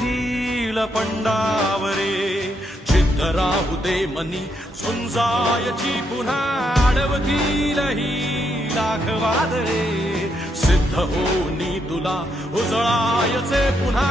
hill पंडावरे जिद्द राहू दे मनी झुंजायची पुन्हा अडवतील ही लाख वादळे सिद्ध होऊनी तुला उजळायचे पुन्हा